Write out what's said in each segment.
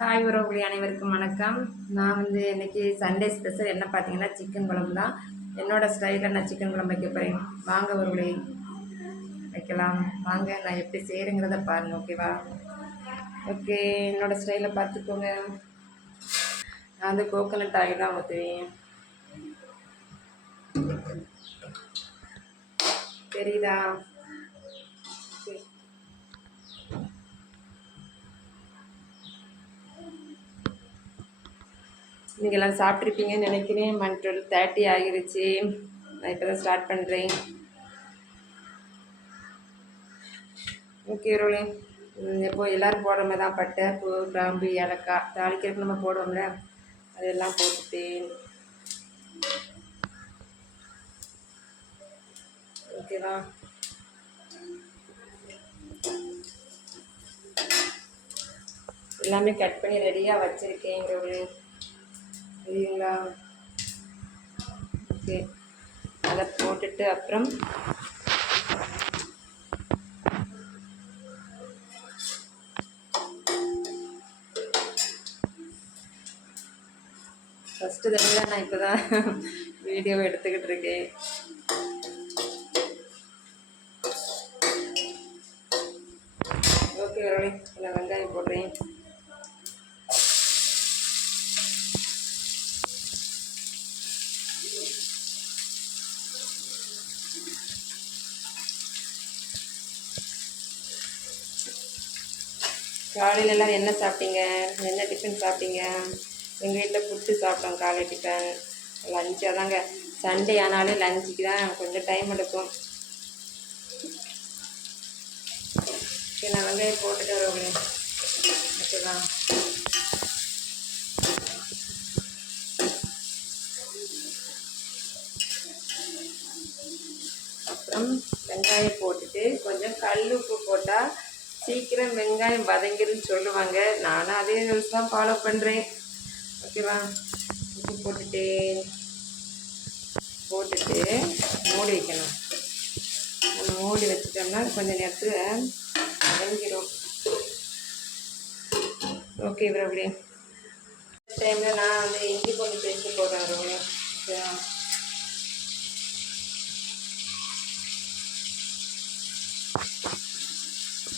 Hi உறவுகளி அனைவருக்கும் வணக்கம். நான் வந்து இன்றைக்கி சண்டே ஸ்பெஷல் என்ன பார்த்தீங்கன்னா சிக்கன் குழம்பு தான். என்னோடய ஸ்டைலில் நான் சிக்கன் குழம்பு வைக்க போகிறேன் வாங்க உறவுகளி வைக்கலாம். வாங்க நான் எப்படி செய்கிறேங்கிறத பாருங்கள் ஓகேவா ஓகே என்னோடய ஸ்டைலை பார்த்துக்கோங்க. நான் வந்து கோகோனட் ஆயில் தான் ஊற்றுவேன் தெரியுதா? நீங்கள்லாம் எல்லாம் சாப்பிட்ருப்பீங்கன்னு நினைக்கிறேன். மண் டுவெல் தேர்ட்டி ஆகிருச்சு. நான் இப்போ தான் ஸ்டார்ட் பண்ணுறேன் ஓகே ரோலி எப்போ எல்லோரும் போடுற மாதிரி தான் பட்டை பூ கிராம்பு ஏலக்காய் தாளிக்கிறதுக்கு நம்ம போடுவோம்ல. அதெல்லாம் போட்டுட்டேன். ஓகேவா எல்லாமே கட் பண்ணி ரெடியாக வச்சுருக்கேன் ரோலி சரிங்களா ஓகே. அதை போட்டுட்டு அப்புறம் ஃபஸ்ட்டு தடவை நான் இப்போ தான் வீடியோ எடுத்துக்கிட்டு இருக்கேன். ஓகே வரவே நான் வெங்காயம் போடுறேன். காலையில எல்லாம் என்ன சாப்பிட்டீங்க? என்ன டிஃபன் சாப்பிட்டீங்க? எங்கள் வீட்டில் புட்டு சாப்பிட்டோம் காலை டிஃபன் லஞ்சாக தாங்க சண்டே ஆனாலே லஞ்சுக்கு தான் கொஞ்சம் டைம் எடுக்கும். சரி நான் வெங்காயம் போட்டுட்டு வருவேன். ஓகேவா? அப்புறம் வெங்காயம் போட்டுட்டு கொஞ்சம் கல் உப்பு போட்டால் சீக்கிரம் வெங்காயம் வதங்கிருன்னு சொல்லுவாங்க. நானும் அதே ரூல்ஸ் தான் ஃபாலோ பண்ணுறேன் ஓகேவா உப்பு போட்டுட்டு போட்டுட்டு மூடி வைக்கணும். நம்ம மூடி வச்சுட்டோம்னா கொஞ்சம் நேரத்தில் வதங்கிடும் ஓகே பிரபுலி டைமில் நான் வந்து இஞ்சி கொஞ்சம் பேசி போடுறேன் பிரபுலி ஓகேவா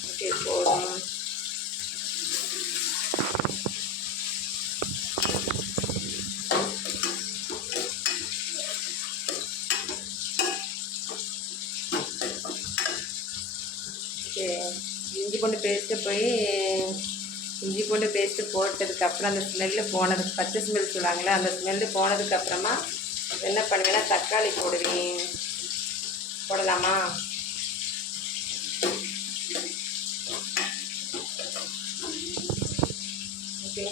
ஓகே போதும் ஓகே இஞ்சி பூண்டு பேஸ்ட்டு போய் இஞ்சி எடுத்து போட்டதுக்கப்புறம் அந்த ஸ்மெல்லு போனதுக்கு பச்சை ஸ்மெல் சொல்லுவாங்களே அந்த ஸ்மெல்லு போனதுக்கப்புறமா என்ன பண்ணுவேன்னா தக்காளி போடுவேன். போடலாமா? ஓகே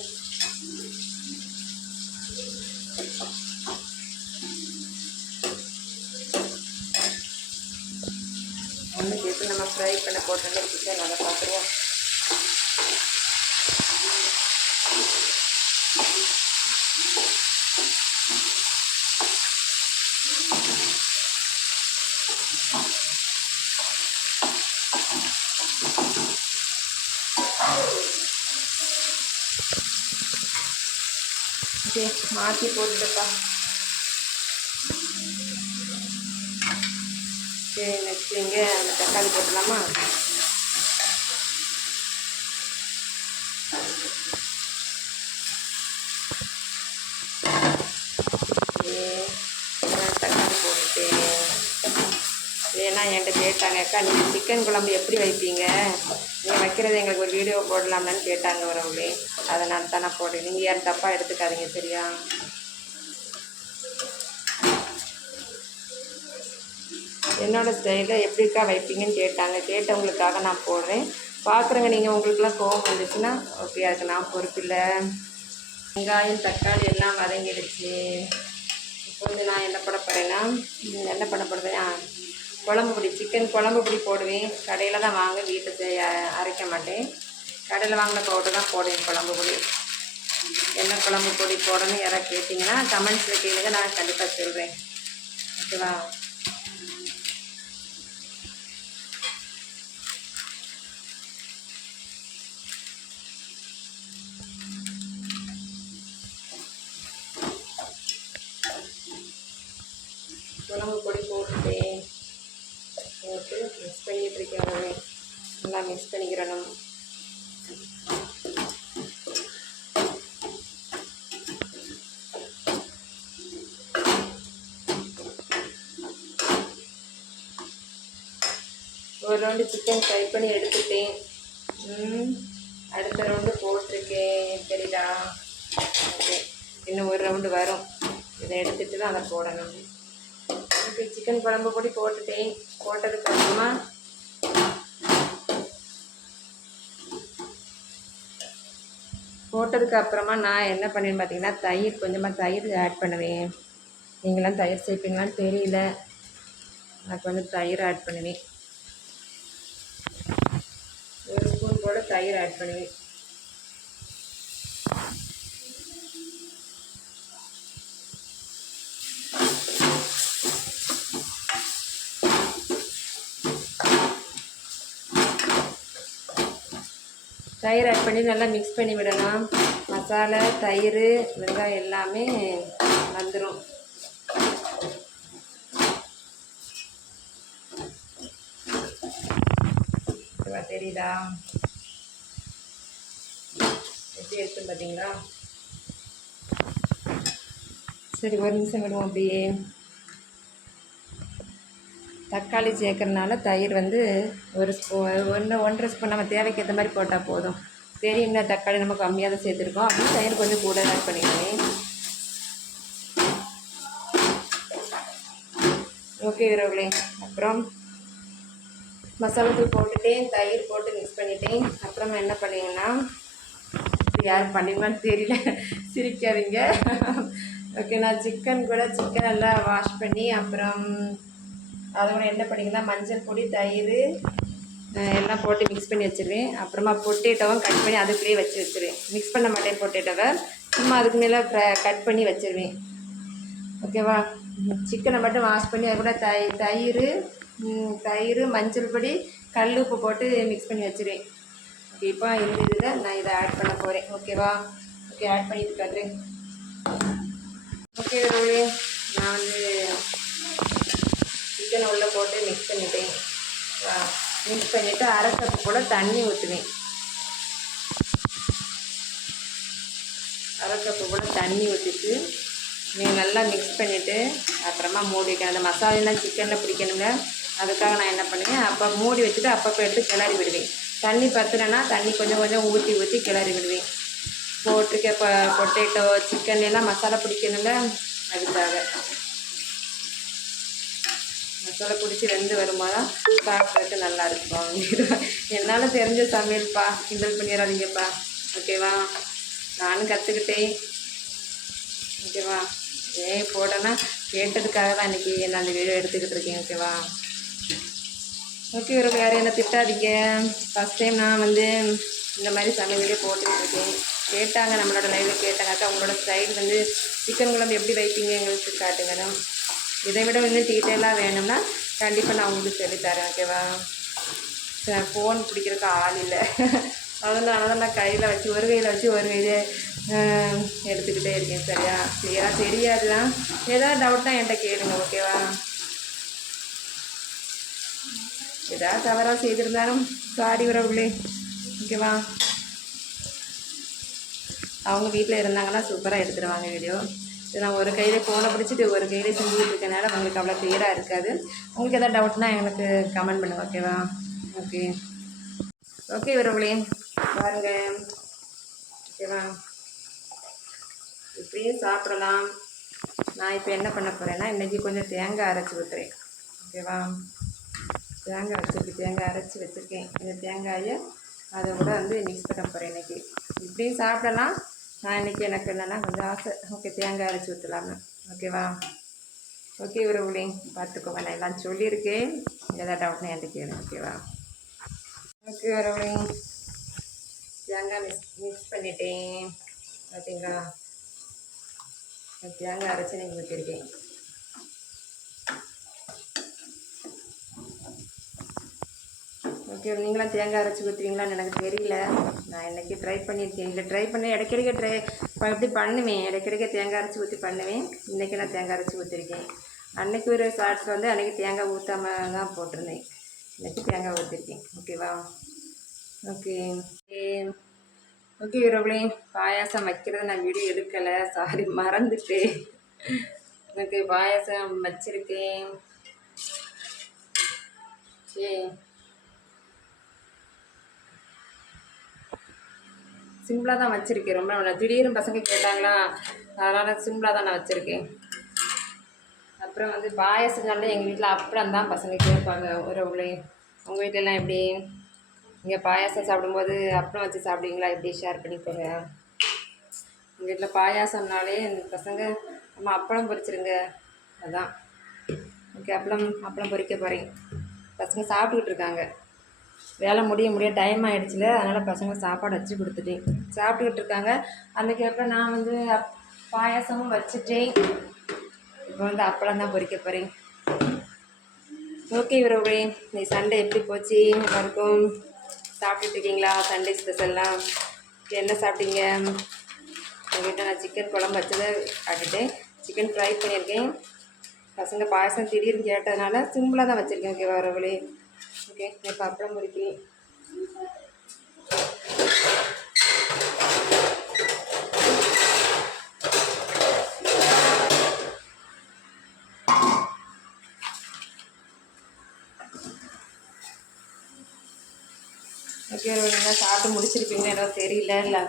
ஒன்று சேர்த்து நம்ம ஃப்ரை பண்ண போட்டோம்னா சிக்கன் நல்லா பார்த்துருவோம் ஓகே மாற்றி போட்டுப்பா சரி நெக்ஸ்ட் இங்கே அந்த தக்காளி போட்டுடலாமா? தக்காளி போட்டுட்டு ஏன்னா என்கிட்ட கேட்டாங்க அக்கா நீங்கள் சிக்கன் குழம்பு எப்படி வைப்பீங்க? நீங்கள் வைக்கிறது எங்களுக்கு ஒரு வீடியோ போடலாமான்னு கேட்டாங்க வரவங்களே அதனால தான் நான் போடுறேன் நீங்கள் யாரும் தப்பாக எடுத்துக்காதீங்க சரியா? என்னோடய ஸ்டைலில் எப்படிக்கா வைப்பீங்கன்னு கேட்டாங்க. கேட்டவங்களுக்காக நான் போடுறேன். பார்க்குறேங்க நீங்கள் உங்களுக்குலாம் கோவம் வந்துச்சுன்னா ஓகே அதுக்கு நான் பொறுப்பில்லை வெங்காயம் தக்காளி எல்லாம் வதங்கிடுச்சு. இப்போ வந்து நான் என்ன பண்ண போகிறேன்னா என்ன பண்ண போகிறேன் குழம்பு பொடி சிக்கன் குழம்பு பொடி போடுவேன். கடையில் தான் வாங்க வீட்டை செய்ய அரைக்க மாட்டேன். கடையில் வாங்கின பவுடர் தான் போடுவேன் குழம்பு பொடி. என்ன குழம்பு பொடி போடணும் யாராவது கேட்டிங்கன்னா கமெண்ட்ஸில் கேளுங்க நான் கண்டிப்பாக சொல்கிறேன் ஓகேவா? குழம்பு பொடி போட்டுட்டேன் போட்டு மிஸ் பண்ணிகிட்ருக்கேன் நல்லா மிஸ் பண்ணிக்கிறணும். ஒரு ரவுண்டு சிக்கன் ஃப்ரை பண்ணி எடுத்துட்டேன். அடுத்த ரவுண்டு போட்டிருக்கேன். சரிடா இன்னும் ஒரு ரவுண்டு வரும். இதை எடுத்துட்டு தான் அதை போடணும். சிக்கன் குழம்பு பொடி போட்டுட்டேன். போட்டதுக்கு போட்டதுக்கு அப்புறமா நான் என்ன பண்ணேன்னு பார்த்தீங்கன்னா தயிர் கொஞ்சமாக தயிர் ஆட் பண்ணுவேன். நீங்களாம் தயிர் சேர்ப்பீங்களான்னு தெரியல. நான் கொஞ்சம் தயிர் ஆட் பண்ணுவேன். ஒரு ஸ்பூன் போல் தயிர் ஆட் பண்ணுவேன். தயிர் ஆட் பண்ணி நல்லா மிக்ஸ் பண்ணி விடலாம். மசாலா தயிர் வெங்காயம் எல்லாமே வந்துடும் தெரியுதா? எப்படி எடுத்து பார்த்தீங்களா சரி ஒரு நிமிஷம் விடுவோம் அப்படியே. தக்காளி சேர்க்கறனால தயிர் வந்து ஒரு ஸ்பூ ஒன்று ஒன்றரை ஸ்பூன் நம்ம தேவைக்கு ஏற்ற மாதிரி போட்டால் போதும். தெரியுங்களா தக்காளி நம்ம கம்மியாக தான் சேர்த்துருக்கோம். அப்படியே தயிர் கொஞ்சம் கூட ஆட் பண்ணிக்கிறேன் ஓகே இரவுகளே அப்புறம் மசாலா தூள் போட்டுட்டேன். தயிர் போட்டு மிக்ஸ் பண்ணிட்டேன். அப்புறமா என்ன பண்ணீங்கன்னா யார் பண்ணுவீங்கன்னு தெரியல. சிரிக்காதீங்க. ஓகே நான் சிக்கன் கூட சிக்கன் எல்லாம் வாஷ் பண்ணி அப்புறம் அதோட என்ன பண்ணிக்கலாம் மஞ்சள் பொடி தயிர் எல்லாம் போட்டு மிக்ஸ் பண்ணி வச்சுருவேன். அப்புறமா பொட்டேட்டோவும் கட் பண்ணி அதுக்குள்ளேயே வச்சு வச்சுருவேன். மிக்ஸ் பண்ண மாட்டேன் பொட்டேட்டோவை. சும்மா அதுக்கு மேலே கட் பண்ணி வச்சிருவேன். ஓகேவா சிக்கனை மட்டும் வாஷ் பண்ணி அது கூட தை தயிர் தயிர் மஞ்சள் பொடி கல் உப்பு போட்டு மிக்ஸ் பண்ணி வச்சிருவேன். ஓகே இப்போ இந்த இதில் நான் இதை ஆட் பண்ண போகிறேன் ஓகேவா ஓகே ஆட் பண்ணிட்டு காட்டுறேன் ஓகே நான் வந்து சிக்கனை உள்ளே போட்டு மிக்ஸ் பண்ணிட்டேன். மிக்ஸ் பண்ணிவிட்டு அரை கப்பு போல் தண்ணி ஊற்றுவேன் அரை கப்பு போல் தண்ணி ஊற்றிட்டு நீங்கள் நல்லா மிக்ஸ் பண்ணிவிட்டு அப்புறமா மூடிட்டேன் அந்த மசாலெலாம் சிக்கனில் பிடிக்கணுங்க அதுக்காக நான் என்ன பண்ணுவேன் அப்போ மூடி வச்சுட்டு அப்பப்போ எடுத்து கிளறி விடுவேன். தண்ணி பத்துலன்னா தண்ணி கொஞ்சம் கொஞ்சம் ஊற்றி ஊற்றி கிளறி விடுவேன். போட்டிருக்க இப்போ பொட்டேட்டோ சிக்கன் எல்லாம் மசாலா பிடிக்கணுங்க அதுக்காக. மசாலா பிடிச்சி வருமா தான் சாப்பிட்றதுக்கு நல்லா இருக்கும் என்னால் தெரிஞ்ச சமையல்ப்பா கிண்டல் பண்ணிடாதீங்கப்பா ஓகேவா? நானும் கற்றுக்கிட்டேன் ஓகேவா? ஏன் போட்டேன்னா கேட்டதுக்காக தான் இன்றைக்கி நான் அந்த வீடியோ எடுத்துக்கிட்டு இருக்கேன் ஓகேவா? ஓகே ஒரு யாரும் என்ன திட்டாதீங்க. ஃபஸ்ட் டைம் நான் வந்து இந்த மாதிரி சமையல் வீடியோ போட்டுக்கிட்டு இருக்கேன். கேட்டாங்க நம்மளோட லைவில் கேட்டாங்க. அக்கா உங்களோட ஸ்டைல் வந்து சிக்கன் குழம்பு எப்படி வைப்பீங்க எங்களுக்கு காட்டுங்க இதை விட இன்னும் டீட்டெயிலாக வேணும்னா கண்டிப்பாக நான் உங்களுக்கு சொல்லித்தரேன் ஓகேவா ஃபோன் பிடிக்கிறதுக்கு ஆள் இல்லை. அதனால தான் நான் கையில் வச்சு ஒரு கையில் வச்சு ஒரு கையில் எடுத்துக்கிட்டே இருக்கேன் சரியா? தெரியாது தான் ஏதாவது டவுட்னா என்கிட்ட கேளுங்க ஓகேவா ஏதாவது தவறாக செய்திருந்தாலும் சாரி உறவுகளே ஓகேவா அவங்க வீட்டில் இருந்தாங்கன்னா சூப்பராக எடுத்துருவாங்க வீடியோ நான் ஒரு கையில் ஃபோனை பிடிச்சிட்டு ஒரு கையில் செஞ்சுக்கிட்டு இருக்கனால உங்களுக்கு அவ்வளோ கிளியராக இருக்காது. உங்களுக்கு எதாவது டவுட்னா எனக்கு கமெண்ட் பண்ணுங்க ஓகேவா ஓகே ஓகே உறவுகளே பாருங்க ஓகேவா இப்படியும் சாப்பிடலாம். நான் இப்போ என்ன பண்ண போகிறேன்னா இன்றைக்கி கொஞ்சம் தேங்காய் அரைச்சி ஊற்றுறேன் ஓகேவா தேங்காய் வச்சுருக்கு தேங்காய் அரைச்சி வச்சுருக்கேன். இந்த தேங்காயை அதை கூட வந்து மிக்ஸ் பண்ண போகிறேன் இன்றைக்கி இப்படியும் சாப்பிடலாம். நான் இன்றைக்கி எனக்கு என்னென்னா கொஞ்சம் ஆசை. ஓகே தேங்காய் அரைச்சி ஊற்றலாம்னு ஓகேவா? ஓகே உறவுகளே பார்த்துக்கோங்க. நான் எல்லாம் சொல்லியிருக்கேன். ஏதாவது டவுட்னா என்கிட்ட கேளு ஓகேவா? ஓகே உறவுகளே. தேங்காய் மிக்ஸ் மிக்ஸ் பண்ணிட்டேன். ஓகேங்களா தேங்காய் அரைச்சி நீங்கள் ஊற்றிருக்கேன் ஓகே நீங்களாம் தேங்காய் அரைச்சி ஊற்றுவீங்களான்னு எனக்கு தெரியல. நான் இன்றைக்கி ட்ரை பண்ணியிருக்கேன். இல்லை ட்ரை பண்ணி இடைக்கிடைக்க ட்ரை இப்படி பண்ணுவேன். இடைக்கிடைக்க தேங்காய் அரைச்சி ஊற்றி பண்ணுவேன். இன்றைக்கி நான் தேங்காய் அரைச்சி ஊற்றிருக்கேன் அன்றைக்கி ஒரு ஷார்ட்ஸ் வந்து அன்றைக்கி தேங்காய் ஊற்றாம தான் போட்டிருந்தேன். இன்றைக்கி தேங்காய் ஊற்றிருக்கேன் ஓகேவா ஓகே ஓகே ஓகே இரவுலே பாயாசம் வைக்கிறத நான் வீடியோ எடுக்கலை. சாரி மறந்துட்டேன். ஓகே பாயாசம் வச்சிருக்கேன். சரி சிம்பிளாக தான் வச்சுருக்கேன். ரொம்ப நல்லா திடீர்னு பசங்க கேட்டாங்களா அதனால் சிம்பிளாக தான் நான் வச்சுருக்கேன். அப்புறம் வந்து பாயாசம்னாலே எங்கள் வீட்டில் அப்பளம் தான் பசங்க கேட்பாங்க உறவுகளே உங்கள் வீட்டிலலாம் எப்படி? இங்கே பாயாசம் சாப்பிடும்போது அப்பளம் வச்சு சாப்பிடுவீங்களா? எப்படி? ஷேர் பண்ணிக்கோங்க எங்கள் வீட்டில் பாயாசம்னாலே இந்த பசங்க அம்மா அப்பளம் பொரிச்சிருங்க. அதான். ஓகே அப்பளம் அப்பளம் பொரிக்க போகிறேன் பசங்க சாப்பிட்டுக்கிட்டு இருக்காங்க. வேலை முடிய முடிய டைம் ஆகிடுச்சுல அதனால் பசங்க சாப்பாடு வச்சு கொடுத்துட்டேன். சாப்பிட்டுக்கிட்டு இருக்காங்க. அதுக்கப்புறம் நான் வந்து அப் பாயாசமும் வச்சுட்டேன். இப்போ வந்து அப்பளம் தான் பொறிக்க போகிறேன் ஓகே உறவுகளே நீ சண்டே எப்படி போச்சு? எல்லாருக்கும் சாப்பிட்டுட்டு இருக்கீங்களா? சண்டே ஸ்பெஷல்லாம் என்ன சாப்பிட்டீங்க? எங்கள் நான் சிக்கன் குழம்பு வச்சதை காட்டுட்டேன். சிக்கன் ஃப்ரை பண்ணியிருக்கேன். பசங்க பாயசம் திடீர்னு கேட்டதுனால சிம்பிளாக தான் வச்சுருக்கேன் ஓகே உறவுகளே? ஓகே இப்போ அப்புறம் பொரிக்கிறேன் ஓகே நீங்கள் சாப்பிட்டு முடிச்சிருப்பீங்க எனக்கு தெரியல இல்லை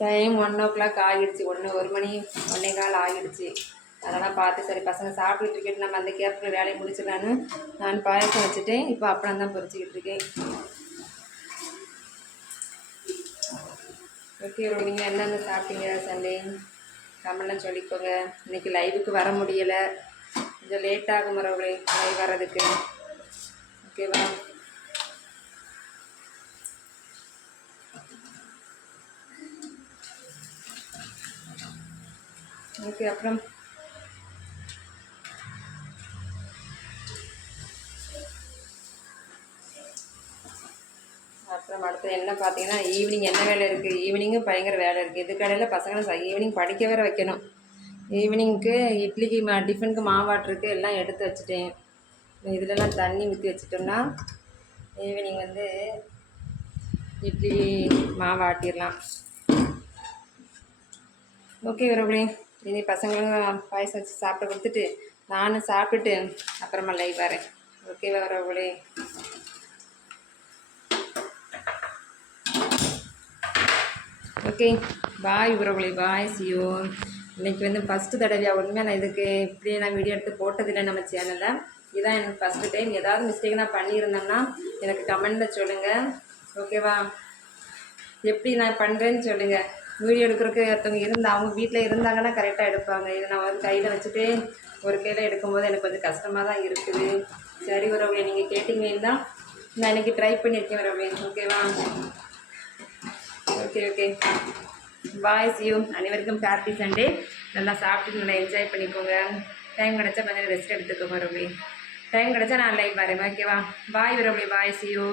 டைம் ஒன் ஓ கிளாக் ஆகிடுச்சு. ஒன்று ஒரு மணி ஒன்னே கால் ஆகிடுச்சு. அதெல்லாம் பார்த்து சரி பசங்க சாப்பிட்டுட்டு இருக்கேன் நம்ம அந்த கேப்பில் வேலையை முடிச்சிடலான்னு நான் பாயசம் வச்சுட்டேன். இப்போ அப்பளம் தான் பொரிச்சிக்கிட்டு இருக்கேன். ஓகே நீங்கள் என்னென்ன சாப்பிட்டீங்க சண்டே? கமெண்ட்லாம் சொல்லிக்கோங்க. இன்னைக்கு லைவுக்கு வர முடியலை. கொஞ்சம் லேட்டாகும் ஆகும் வரவங்களே லைவ் வர்றதுக்கு. ஓகேவா ஓகே அப்புறம்? அப்புறம் அடுத்து என்ன பார்த்தீங்கன்னா ஈவினிங் என்ன வேலை இருக்குது ஈவினிங்கும் பயங்கர வேலை இருக்குது இதுக்கடையில் பசங்களை ஈவினிங் படிக்க வேற வைக்கணும். ஈவினிங்க்கு இட்லிக்கு மா டிஃபனுக்கு மாவாட்டுருக்கு எல்லாம் எடுத்து வச்சுட்டேன். இதுலலாம் தண்ணி ஊற்றி வச்சிட்டோம்னா ஈவினிங் வந்து இட்லி மாவாட்டிடலாம் ஓகே வரப்படி இனி பசங்களும் பாயசம் வச்சு சாப்பிட கொடுத்துட்டு நானும் சாப்பிட்டுட்டு அப்புறமா லைவ் வரேன். ஓகேவா வரப்படி ஓகே. பாய் உறவுகளை பாய் சியோ இன்னைக்கு வந்து ஃபஸ்ட்டு தடவையாக உண்மையாக நான் இதுக்கு இப்படி நான் வீடியோ எடுத்து போட்டதில்லை நம்ம சேனலில் இதுதான் எனக்கு ஃபஸ்ட்டு டைம் ஏதாவது மிஸ்டேக் நான் பண்ணியிருந்தேன்னா எனக்கு கமெண்டில் சொல்லுங்கள் ஓகேவா எப்படி நான் பண்ணுறேன்னு சொல்லுங்கள் வீடியோ எடுக்கிறதுக்கு ஒருத்தவங்க இருந்தால் அவங்க வீட்டில் இருந்தாங்கன்னா கரெக்டாக எடுப்பாங்க. இதை நான் வந்து கையில் வச்சுட்டு ஒரு கையில் எடுக்கும்போது எனக்கு கொஞ்சம் கஷ்டமாக தான் இருக்குது. சரி உறவுகளை நீங்கள் கேட்டிங்கன்னா நான் இன்றைக்கி ட்ரை பண்ணியிருக்கேன் உறவு ஓகேவா ஓகே ஓகே பாய்ஸ் யூ அனைவருக்கும் ஹாப்பி சண்டே நல்லா சாப்பிட்டு நல்லா என்ஜாய் பண்ணிக்கோங்க. டைம் கிடச்சா கொஞ்சம் ரெஸ்ட் எடுத்துக்கோங்க உறவுகளே டைம் கிடச்சா நான் லைவ் வரேன் ஓகேவா பாய் உறவுகளே பாய் சியூ